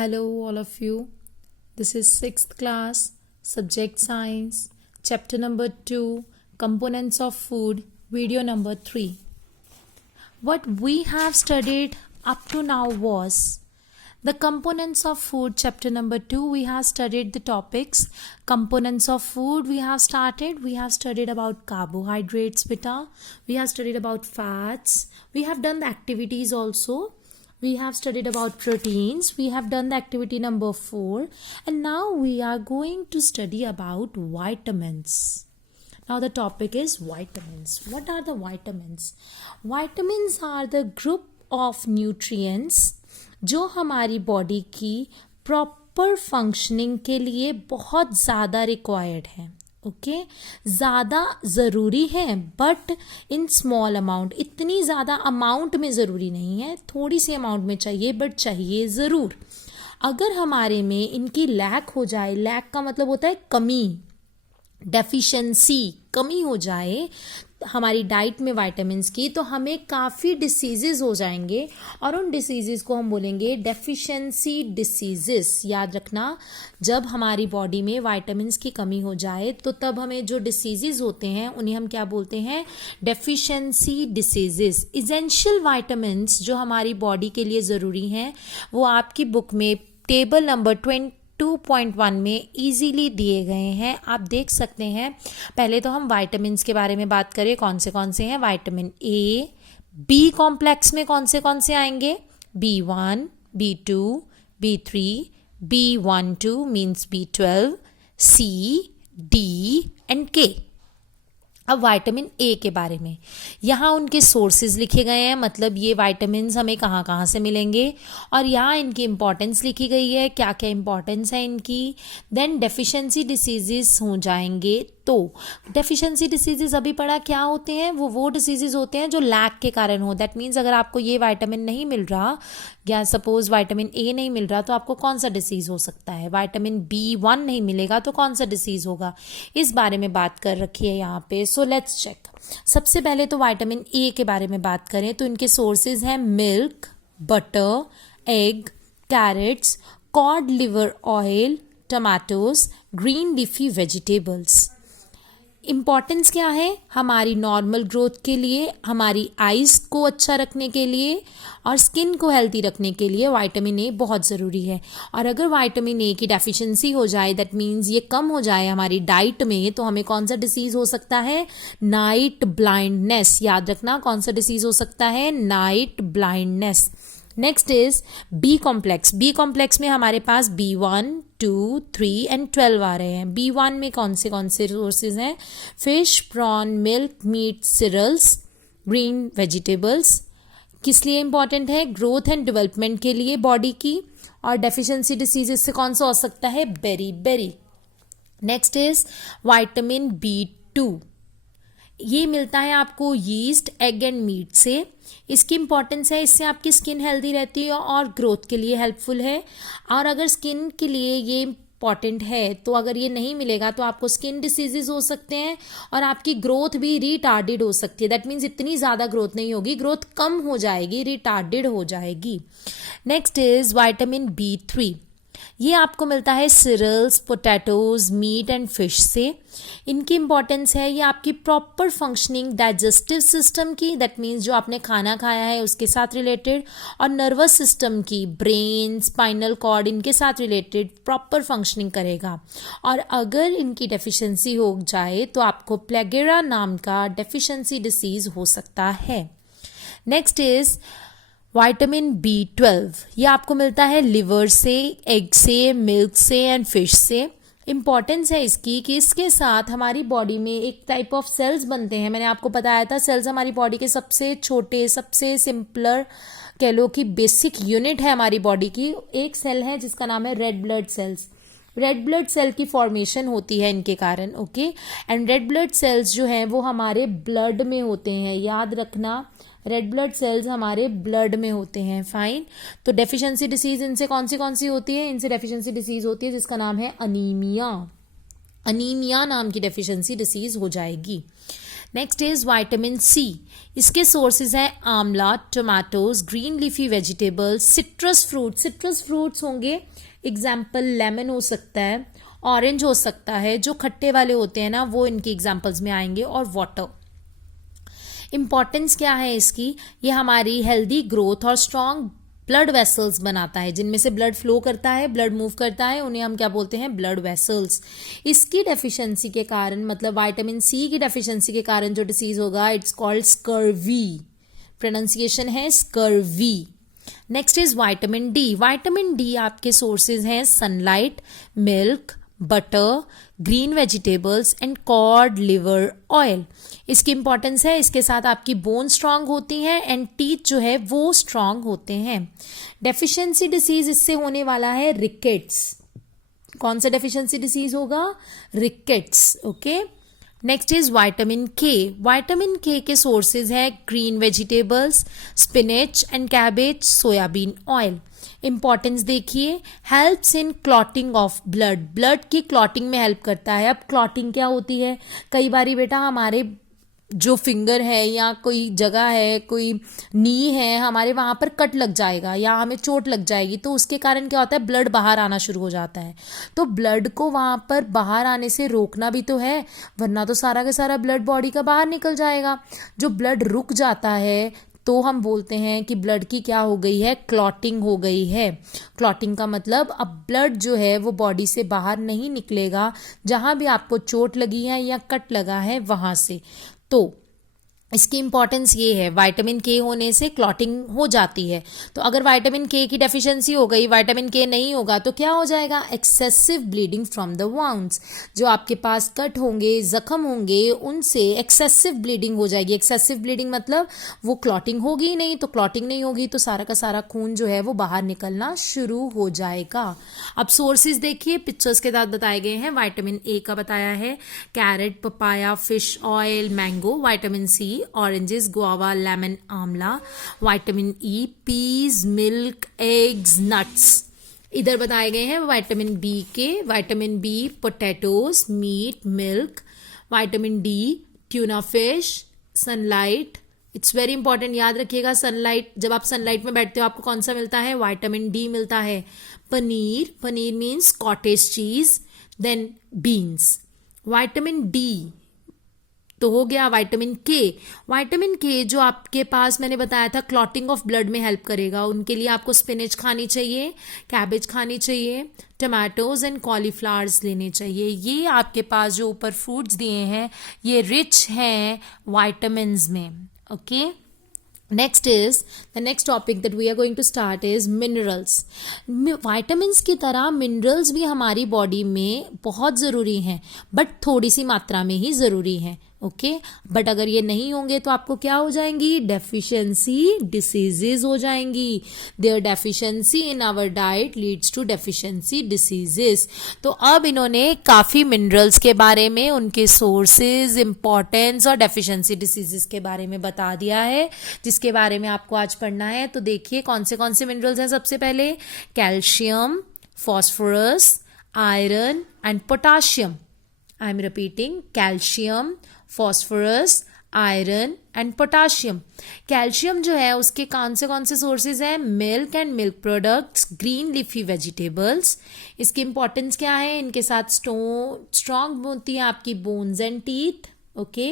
Hello, all of you. This is 6th class, Subject Science, Chapter number 2, Components of Food, Video number 3. What we have studied up to now was the components of food. Chapter number 2, we have studied the topics. Components of food we have studied about carbohydrates, beta. We have studied about fats. We have done the activities also. We have studied about proteins. We have done the activity number 4. And now we are going to study about vitamins. Now the topic is vitamins. What are the vitamins? Vitamins are the group of nutrients जो हमारी body की proper functioning के लिए बहुत ज़्यादा required है. Okay ज़्यादा ज़रूरी है बट इन स्मॉल अमाउंट. इतनी ज़्यादा अमाउंट में ज़रूरी नहीं है, थोड़ी सी अमाउंट में चाहिए बट चाहिए ज़रूर. अगर हमारे में इनकी लैक हो जाए, लैक का मतलब होता है कमी, डेफिशिएंसी, कमी हो जाए हमारी डाइट में विटामिन्स की, तो हमें काफ़ी डिसीजेस हो जाएंगे और उन डिसीजेस को हम बोलेंगे डेफिशिएंसी डिसीजेस. याद रखना, जब हमारी बॉडी में विटामिन्स की कमी हो जाए तो तब हमें जो डिसीजेस होते हैं उन्हें हम क्या बोलते हैं? Deficiency diseases. इसेंशियल विटामिन्स जो हमारी बॉडी के लिए ज़रूरी हैं वो आपकी बुक में टेबल नंबर 2.1 में इजीली दिए गए हैं, आप देख सकते हैं. पहले तो हम विटामिन्स के बारे में बात करें. कौन से हैं? Vitamin A. बी कॉम्प्लेक्स में कौन से आएंगे? B1, B2, B3, B12 means B12, C, D and K. अब विटामिन ए के बारे में यहाँ उनके सोर्सेज लिखे गए हैं, मतलब ये विटामिन्स हमें कहाँ से मिलेंगे और यहाँ इनकी इंपॉर्टेंस लिखी गई है, क्या क्या इंपॉर्टेंस है इनकी. देन डेफिशिएंसी डिसीजेस हो जाएंगे. तो डेफिशिएंसी डिसीजेस अभी पढ़ा क्या होते हैं? वो डिसीजेस होते हैं जो लैक के कारण हो. दैट मीन्स अगर आपको ये विटामिन नहीं मिल रहा या सपोज विटामिन ए नहीं मिल रहा तो आपको कौन सा डिसीज हो सकता है? विटामिन B1 नहीं मिलेगा तो कौन सा डिसीज होगा? इस बारे में बात कर रखी है यहाँ पे. So let's check. सबसे पहले तो विटामिन ए के बारे में बात करें तो इनके सोर्सेज हैं milk, butter, egg, carrots, cod liver oil, tomatoes, green leafy vegetables. Importance क्या है? हमारी नॉर्मल ग्रोथ के लिए, हमारी आइज़ को अच्छा रखने के लिए और स्किन को हेल्दी रखने के लिए विटामिन ए बहुत ज़रूरी है. और अगर विटामिन ए की डेफिशिएंसी हो जाए, दैट मीन्स ये कम हो जाए हमारी डाइट में, तो हमें कौन सा डिसीज़ हो सकता है? Night blindness. याद रखना, कौन सा डिसीज़ हो सकता है? Night blindness. Next is B complex. B complex में हमारे पास B1, 2, 3 एंड 12 आ रहे हैं. B1 में कौन से सोर्सेज हैं? Fish, prawn, milk, meat, cereals, green vegetables. किस लिए इंपॉर्टेंट है? ग्रोथ एंड डेवलपमेंट के लिए बॉडी की. और डेफिशिएंसी डिसीजेस से कौन सा हो सकता है? बेरी. Next is vitamin B2. ये मिलता है आपको यीस्ट, एग एंड मीट से. इसकी इंपॉर्टेंस है, इससे आपकी स्किन हेल्दी रहती है और ग्रोथ के लिए हेल्पफुल है. और अगर स्किन के लिए ये इंपॉर्टेंट है तो अगर ये नहीं मिलेगा तो आपको स्किन डिसीजेज हो सकते हैं और आपकी ग्रोथ भी रिटार्डेड हो सकती है. दैट मीन्स इतनी ज़्यादा ग्रोथ नहीं होगी, ग्रोथ कम हो जाएगी, रिटार्डेड हो जाएगी. Next is vitamin B3. ये आपको मिलता है cereals, potatoes, meat and fish से. इनकी इंपॉर्टेंस है, ये आपकी प्रॉपर फंक्शनिंग डाइजेस्टिव सिस्टम की, दैट मीन्स जो आपने खाना खाया है उसके साथ रिलेटेड, और नर्वस सिस्टम की, ब्रेन, स्पाइनल कॉर्ड, इनके साथ रिलेटेड प्रॉपर फंक्शनिंग करेगा. और अगर इनकी डेफिशिएंसी हो जाए तो आपको प्लेगेरा नाम का डेफिशिएंसी डिसीज हो सकता है. Next is vitamin B12. ये आपको मिलता है लिवर से, एग से, मिल्क से एंड फिश से. इम्पॉर्टेंस है इसकी कि इसके साथ हमारी बॉडी में एक टाइप ऑफ सेल्स बनते हैं. मैंने आपको बताया था सेल्स हमारी बॉडी के सबसे छोटे, सबसे सिंपलर कह लो कि बेसिक यूनिट है हमारी बॉडी की. एक सेल है जिसका नाम है red blood cells. Red blood cell की फॉर्मेशन होती है इनके कारण. Okay and red blood cells जो हैं वो हमारे ब्लड में होते हैं. याद रखना, रेड ब्लड सेल्स हमारे ब्लड में होते हैं. फाइन. तो डेफिशिएंसी डिसीज इनसे कौन सी होती है? इनसे डेफिशिएंसी डिसीज होती है जिसका नाम है अनीमिया. अनीमिया नाम की डेफिशिएंसी डिसीज हो जाएगी. Next is vitamin C. इसके सोर्सेज हैं आंवला, tomatoes, green leafy vegetables, citrus fruit. Citrus fruits होंगे, एग्जाम्पल लेमन हो सकता है, ऑरेंज हो सकता है, जो खट्टे वाले होते हैं ना वो इनकी एग्जाम्पल्स में आएंगे, और वाटर। इंपॉर्टेंस क्या है इसकी, ये हमारी हेल्दी ग्रोथ और स्ट्रॉन्ग ब्लड वेसल्स बनाता है, जिनमें से ब्लड फ्लो करता है, ब्लड मूव करता है, उन्हें हम क्या बोलते हैं, ब्लड वेसल्स। इसकी डेफिशिएंसी के कारण, मतलब विटामिन सी की डेफिशिएंसी के कारण जो डिसीज होगा, इट्स कॉल्ड स्कर्वी। प्रोनाउंसिएशन है scurvy. Next is vitamin D. Vitamin D आपके सोर्सेज हैं sunlight, milk, butter, green vegetables and code liver oil. इसकी इंपॉर्टेंस है, इसके साथ आपकी बोन स्ट्रांग होती हैं एंड टीथ जो है वो स्ट्रांग होते हैं। डेफिशिएंसी डिसीज इससे होने वाला है रिकेट्स। कौन सा डेफिशिएंसी डिसीज होगा, rickets. Okay, next is vitamin K. Vitamin K के सोर्सेज है green vegetables, spinach and cabbage, soybean oil. Importance देखिए, helps in clotting of blood. Blood की क्लॉटिंग में हेल्प करता है। अब क्लॉटिंग क्या होती है, कई बारी बेटा हमारे जो फिंगर है या कोई जगह है, कोई नी है, हमारे वहाँ पर कट लग जाएगा या हमें चोट लग जाएगी, तो उसके कारण क्या होता है, ब्लड बाहर आना शुरू हो जाता है। तो ब्लड को वहाँ पर बाहर आने से रोकना भी तो है, वरना तो सारा का सारा ब्लड बॉडी का बाहर निकल जाएगा। जो ब्लड रुक जाता है तो हम बोलते हैं कि ब्लड की क्या हो गई है, क्लॉटिंग हो गई है। क्लॉटिंग का मतलब अब ब्लड जो है वो बॉडी से बाहर नहीं निकलेगा, जहाँ भी आपको चोट लगी है या कट लगा है वहाँ से। तो इसकी इंपॉर्टेंस ये है, विटामिन के होने से क्लॉटिंग हो जाती है। तो अगर विटामिन के की डेफिशिएंसी हो गई, विटामिन के नहीं होगा तो क्या हो जाएगा, excessive bleeding from the wounds. जो आपके पास कट होंगे, जख्म होंगे, उनसे एक्सेसिव ब्लीडिंग हो जाएगी। एक्सेसिव ब्लीडिंग मतलब वो क्लॉटिंग होगी ही नहीं, तो क्लॉटिंग नहीं होगी तो सारा का सारा खून जो है वो बाहर निकलना शुरू हो जाएगा। अब सोर्सेज देखिए, पिक्चर्स के साथ बताए गए हैं। विटामिन ए का बताया है, carrot, papaya, fish oil, mango. Vitamin C, oranges, guava, lemon, amla. Vitamin E, peas, milk, eggs, nuts. इधर बताए गए हैं विटामिन बी के। Vitamin B, potatoes, meat, milk. Vitamin D, tuna fish, sunlight. It's very important, याद रखिएगा, sunlight, जब आप sunlight में बैठते हो आपको कौन सा मिलता है, विटामिन डी मिलता है। Paneer, paneer means cottage cheese. Then beans. Vitamin D तो हो गया। विटामिन के, विटामिन के जो आपके पास मैंने बताया था क्लॉटिंग ऑफ ब्लड में हेल्प करेगा, उनके लिए आपको स्पिनच खानी चाहिए, कैबेज खानी चाहिए, टमाटोज एंड कॉलीफ्लावर्स लेने चाहिए। ये आपके पास जो ऊपर फ्रूट्स दिए हैं ये रिच हैं विटामिन्स में। Okay, next is the next topic that we are going to start is minerals. Vitamins की तरह मिनरल्स भी हमारी बॉडी में बहुत ज़रूरी हैं, बट थोड़ी सी मात्रा में ही ज़रूरी हैं। ओके, बट अगर ये नहीं होंगे तो आपको क्या हो जाएंगी, डेफिशिएंसी डिसीजेज हो जाएंगी। Their deficiency in our diet leads to deficiency diseases. तो अब इन्होंने काफ़ी मिनरल्स के बारे में, उनके सोर्सेज, इंपॉर्टेंस और डेफिशिएंसी डिसीजेस के बारे में बता दिया है, जिसके बारे में आपको आज पढ़ना है। तो देखिए कौन से मिनरल्स हैं। सबसे पहले calcium, phosphorus, iron and potassium. I am repeating, calcium, phosphorus, iron and potassium. Calcium जो है उसके कौन से सोर्सेज हैं, milk and milk products, green leafy vegetables. इसकी इंपॉर्टेंस क्या है, इनके साथ स्ट्रॉन्ग होती है आपकी bones and teeth. Okay,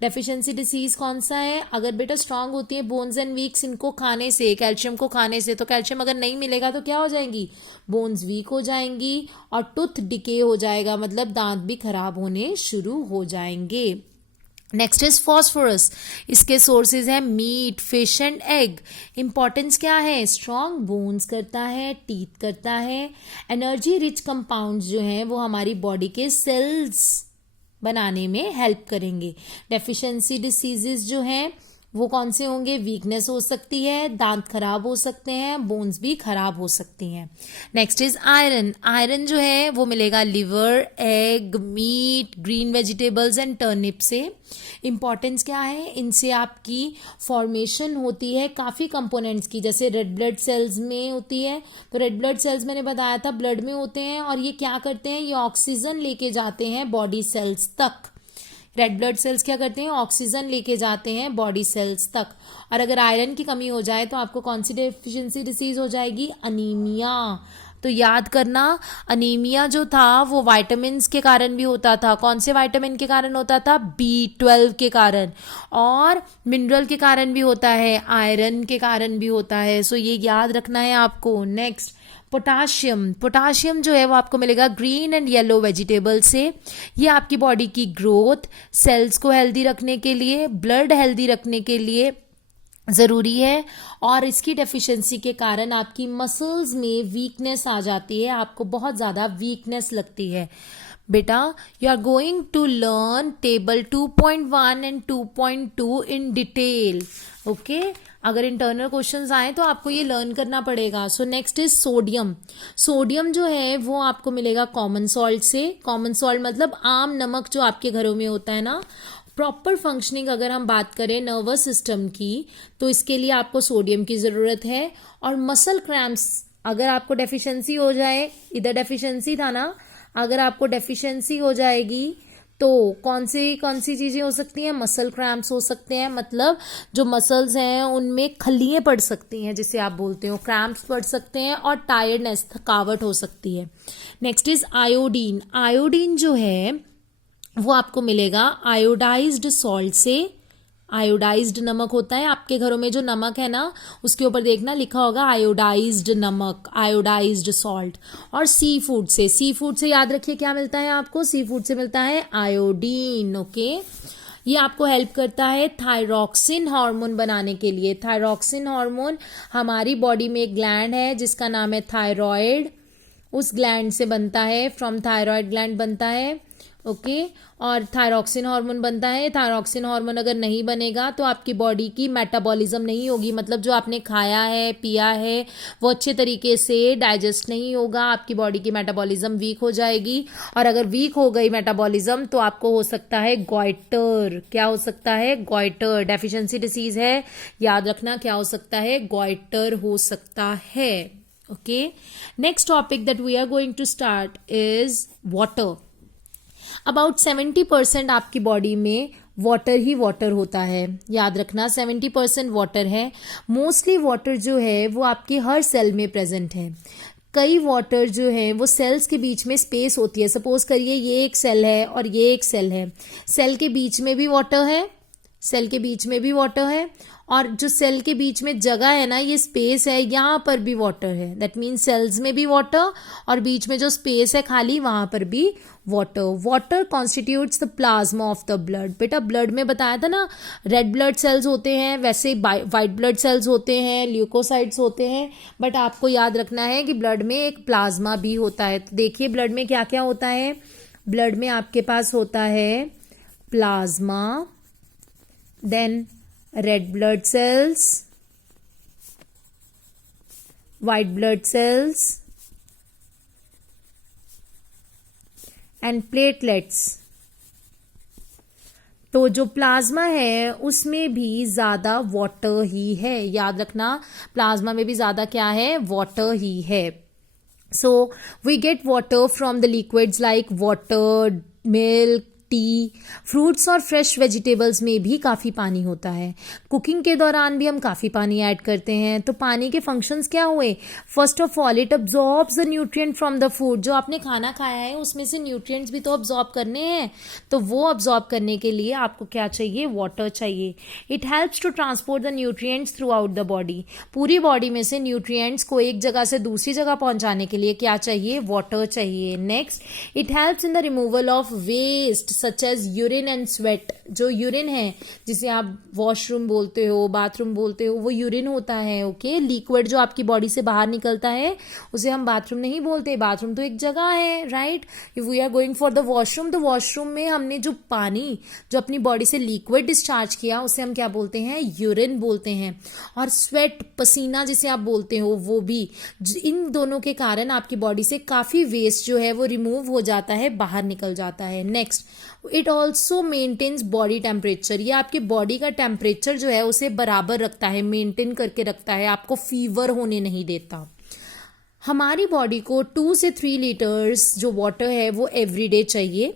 deficiency disease कौन सा है, अगर बेटा स्ट्रांग होती है बोन्स एंड वीक्स, इनको खाने से, कैल्शियम को खाने से, तो कैल्शियम अगर नहीं मिलेगा तो क्या हो जाएंगी, बोन्स वीक हो जाएंगी और टूथ डिके हो जाएगा, मतलब दांत भी खराब होने शुरू हो जाएंगे। Next is phosphorus. इसके सोर्सेज हैं meat, fish and egg. Importance क्या है, स्ट्रॉन्ग बोन्स करता है, टीथ करता है, एनर्जी रिच कंपाउंड्स जो हैं वो हमारी बॉडी के सेल्स बनाने में हेल्प करेंगे। डेफिशिएंसी डिसीजेस जो हैं वो कौन से होंगे, वीकनेस हो सकती है, दांत खराब हो सकते हैं, बोन्स भी खराब हो सकती हैं। Next is iron. आयरन जो है वो मिलेगा liver, egg, meat, green vegetables and turnip से। इंपॉर्टेंस क्या है, इनसे आपकी फॉर्मेशन होती है काफ़ी कंपोनेंट्स की, जैसे रेड ब्लड सेल्स में होती है। तो रेड ब्लड सेल्स मैंने बताया था ब्लड में होते हैं और ये क्या करते हैं, ये ऑक्सीजन लेके जाते हैं बॉडी सेल्स तक। रेड ब्लड सेल्स क्या करते हैं, ऑक्सीजन लेके जाते हैं बॉडी सेल्स तक। और अगर आयरन की कमी हो जाए तो आपको कौन सी डेफिशिएंसी डिसीज हो जाएगी, अनीमिया। तो याद करना, अनीमिया जो था वो विटामिन्स के कारण भी होता था। कौन से विटामिन के कारण होता था, B12 के कारण। और मिनरल के कारण भी होता है, आयरन के कारण भी होता है। सो ये याद रखना है आपको। Next, potassium. पोटाशियम जो है वो आपको मिलेगा ग्रीन एंड येलो वेजिटेबल से। ये आपकी बॉडी की ग्रोथ, सेल्स को हेल्दी रखने के लिए, ब्लड हेल्दी रखने के लिए ज़रूरी है। और इसकी डेफिशिएंसी के कारण आपकी मसल्स में वीकनेस आ जाती है, आपको बहुत ज़्यादा वीकनेस लगती है। बेटा, you are going to learn table 2.1 and 2.2 in detail. Okay, अगर इंटरनल क्वेश्चंस आए तो आपको ये लर्न करना पड़ेगा। So next is sodium. Sodium जो है वो आपको मिलेगा कॉमन सॉल्ट से। कॉमन सॉल्ट मतलब आम नमक जो आपके घरों में होता है ना। प्रॉपर फंक्शनिंग अगर हम बात करें नर्वस सिस्टम की तो इसके लिए आपको सोडियम की ज़रूरत है। और मसल क्रैम्प्स अगर आपको डेफिशिएंसी हो जाए, इधर डेफिशिएंसी था ना, अगर आपको डेफिशिएंसी हो जाएगी तो कौन सी चीज़ें हो सकती हैं, मसल क्रैम्प्स हो सकते हैं। मतलब जो मसल्स हैं उनमें खलियाँ पड़ सकती हैं, जिसे आप बोलते हो, क्रैम्प्स पड़ सकते हैं और टायर्डनेस, थकावट हो सकती है। Next is iodine. आयोडीन जो है वो आपको मिलेगा आयोडाइज्ड सॉल्ट से। आयोडाइज्ड नमक होता है आपके घरों में, जो नमक है ना उसके ऊपर देखना लिखा होगा आयोडाइज्ड नमक, आयोडाइज्ड सॉल्ट। और सी फूड से, सी फूड से याद रखिए क्या मिलता है आपको, सी फूड से मिलता है आयोडीन। ओके, ये आपको हेल्प करता है थायरॉक्सिन हार्मोन बनाने के लिए। थायरॉक्सिन हार्मोन हमारी बॉडी में एक ग्लैंड है जिसका नाम है थायरॉयड, उस ग्लैंड से बनता है, फ्रॉम थायरॉयड ग्लैंड बनता है। ओके, और थायरॉक्सिन हार्मोन बनता है। थायरॉक्सिन हार्मोन अगर नहीं बनेगा तो आपकी बॉडी की मेटाबॉलिज्म नहीं होगी, मतलब जो आपने खाया है पिया है वो अच्छे तरीके से डाइजेस्ट नहीं होगा, आपकी बॉडी की मेटाबॉलिज्म वीक हो जाएगी। और अगर वीक हो गई मेटाबॉलिज्म तो आपको हो सकता है गॉइटर। क्या हो सकता है, गॉइटर। डेफिशिएंसी डिसीज है, याद रखना क्या हो सकता है, गॉइटर हो सकता है। Okay, next topic that we are going to start is water. About 70% आपकी बॉडी में वाटर ही वाटर होता है, याद रखना 70% वाटर है। मोस्टली वाटर जो है वो आपके हर सेल में प्रेजेंट है। कई वाटर जो है वो सेल्स के बीच में स्पेस होती है। सपोज करिए ये एक सेल है और ये एक सेल है, सेल के बीच में भी वाटर है, सेल के बीच में भी वाटर है। और जो सेल के बीच में जगह है ना, ये स्पेस है, यहाँ पर भी वाटर है। दैट मीन्स सेल्स में भी वाटर और बीच में जो स्पेस है खाली वहां पर भी water. Water constitutes the plasma of the blood. बेटा ब्लड में बताया था ना रेड ब्लड सेल्स होते हैं, वैसे वाइट ब्लड सेल्स होते हैं, ल्यूकोसाइट्स होते हैं। बट आपको याद रखना है कि ब्लड में एक प्लाज्मा भी होता है। तो देखिए ब्लड में क्या क्या होता है। ब्लड में आपके पास होता है plasma, then red blood cells, white blood cells and platelets। तो जो प्लाज्मा है उसमें भी ज़्यादा वाटर ही है, याद रखना प्लाज्मा में भी ज़्यादा क्या है, वाटर ही है। So we get water from the liquids like water, milk, tea. Fruits और फ्रेश वेजिटेबल्स में भी काफ़ी पानी होता है। कुकिंग के दौरान भी हम काफ़ी पानी ऐड करते हैं। तो पानी के फंक्शंस क्या हुए, first of all it absorbs the nutrient from the food. जो आपने खाना खाया है उसमें से न्यूट्रिएंट्स भी तो अब्जॉर्ब करने हैं, तो वो अब्जॉर्ब करने के लिए आपको क्या चाहिए, वाटर चाहिए। It helps to transport the nutrients throughout the body. पूरी बॉडी में से न्यूट्रिएंट्स को एक जगह से दूसरी जगह पहुंचाने के लिए क्या चाहिए, वाटर चाहिए। Next, it helps in the removal of waste such as urine and sweat. जो यूरिन है जिसे आप वॉशरूम बोलते हो, बाथरूम बोलते हो, वो यूरिन होता है। ओके, लिक्विड जो आपकी बॉडी से बाहर निकलता है उसे हम बाथरूम नहीं बोलते, बाथरूम तो एक जगह है, right. If we are going for the washroom, तो वॉशरूम में हमने जो पानी जो अपनी बॉडी से लिक्विड डिस्चार्ज किया उसे हम क्या बोलते हैं, यूरिन बोलते हैं। और स्वेट, पसीना जिसे आप बोलते हो, वो भी। इन दोनों के कारण आपकी बॉडी से काफी वेस्ट जो है वो रिमूव हो जाता है, बाहर निकल जाता है। Next, it also maintains body temperature. ये आपके बॉडी का टेम्परेचर जो है उसे बराबर रखता है, मेंटेन करके रखता है, आपको फीवर होने नहीं देता। हमारी बॉडी को 2 से 3 लीटर्स जो वाटर है वो एवरीडे चाहिए।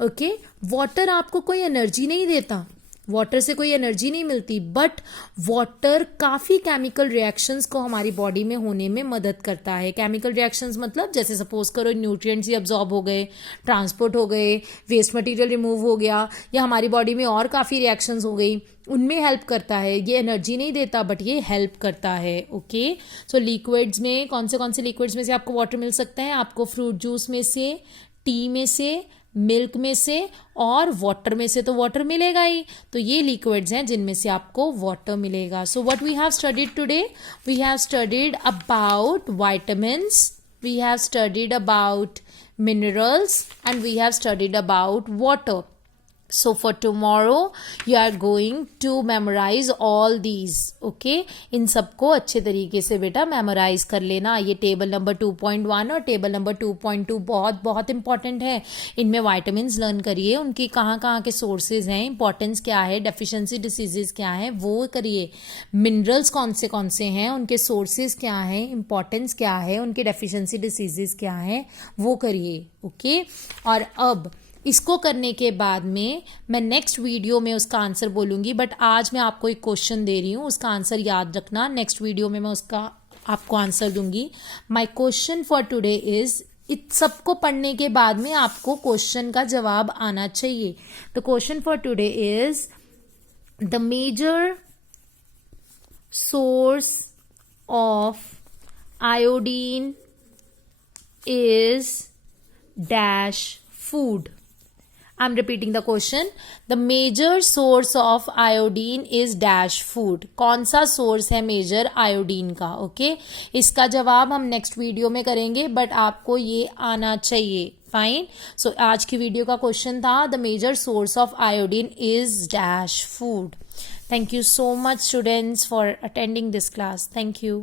ओके। वाटर आपको कोई एनर्जी नहीं देता, वाटर से कोई एनर्जी नहीं मिलती, बट वाटर काफ़ी केमिकल रिएक्शंस को हमारी बॉडी में होने में मदद करता है। केमिकल रिएक्शंस मतलब जैसे सपोज करो न्यूट्रिएंट्स ही अब्जॉर्ब हो गए, ट्रांसपोर्ट हो गए, वेस्ट मटेरियल रिमूव हो गया, या हमारी बॉडी में और काफ़ी रिएक्शंस हो गई, उनमें हेल्प करता है। ये एनर्जी नहीं देता बट ये हेल्प करता है। ओके, सो लिक्विड्स में कौन से लिक्विड्स में से आपको वाटर मिल सकता है? आपको फ्रूट जूस में से, टी में से, मिल्क में से और वाटर में से तो वाटर मिलेगा ही। तो ये लिक्विड्स हैं जिनमें से आपको वाटर मिलेगा। So what we have studied today, we have studied about vitamins, we have studied about minerals, and we have studied about water. So for tomorrow you are going to memorize all these. Okay, इन सबको अच्छे तरीके से बेटा memorise कर लेना। ये table number 2.1 और table number 2.2 बहुत बहुत इंपॉर्टेंट है। इनमें वाइटामिन्स लर्न करिए, उनकी कहाँ कहाँ के सोर्सेज हैं, इंपॉर्टेंस क्या है, डेफिशिएंसी डिसीजेज क्या हैं वो करिए। मिनरल्स कौन से हैं, उनके सोर्सेज क्या हैं, इंपॉर्टेंस क्या है, उनके डेफिशिएंसी डिसीजेज क्या हैं वो करिए। ओके, और अब इसको करने के बाद में मैं नेक्स्ट वीडियो में उसका आंसर बोलूँगी, बट आज मैं आपको एक क्वेश्चन दे रही हूँ, उसका आंसर याद रखना। नेक्स्ट वीडियो में मैं उसका आपको आंसर दूंगी। My question for today is, इस सबको पढ़ने के बाद में आपको क्वेश्चन का जवाब आना चाहिए। The question for today is, the major source of iodine is dash food. I'm repeating the question. The major source of iodine is dash food. कौन सा सोर्स है मेजर आयोडीन का? ओके, इसका जवाब हम नेक्स्ट वीडियो में करेंगे, but आपको ये आना चाहिए। फाइन। सो आज की वीडियो का क्वेश्चन था, the major source of iodine is dash food. Thank you so much students for attending this class. Thank you.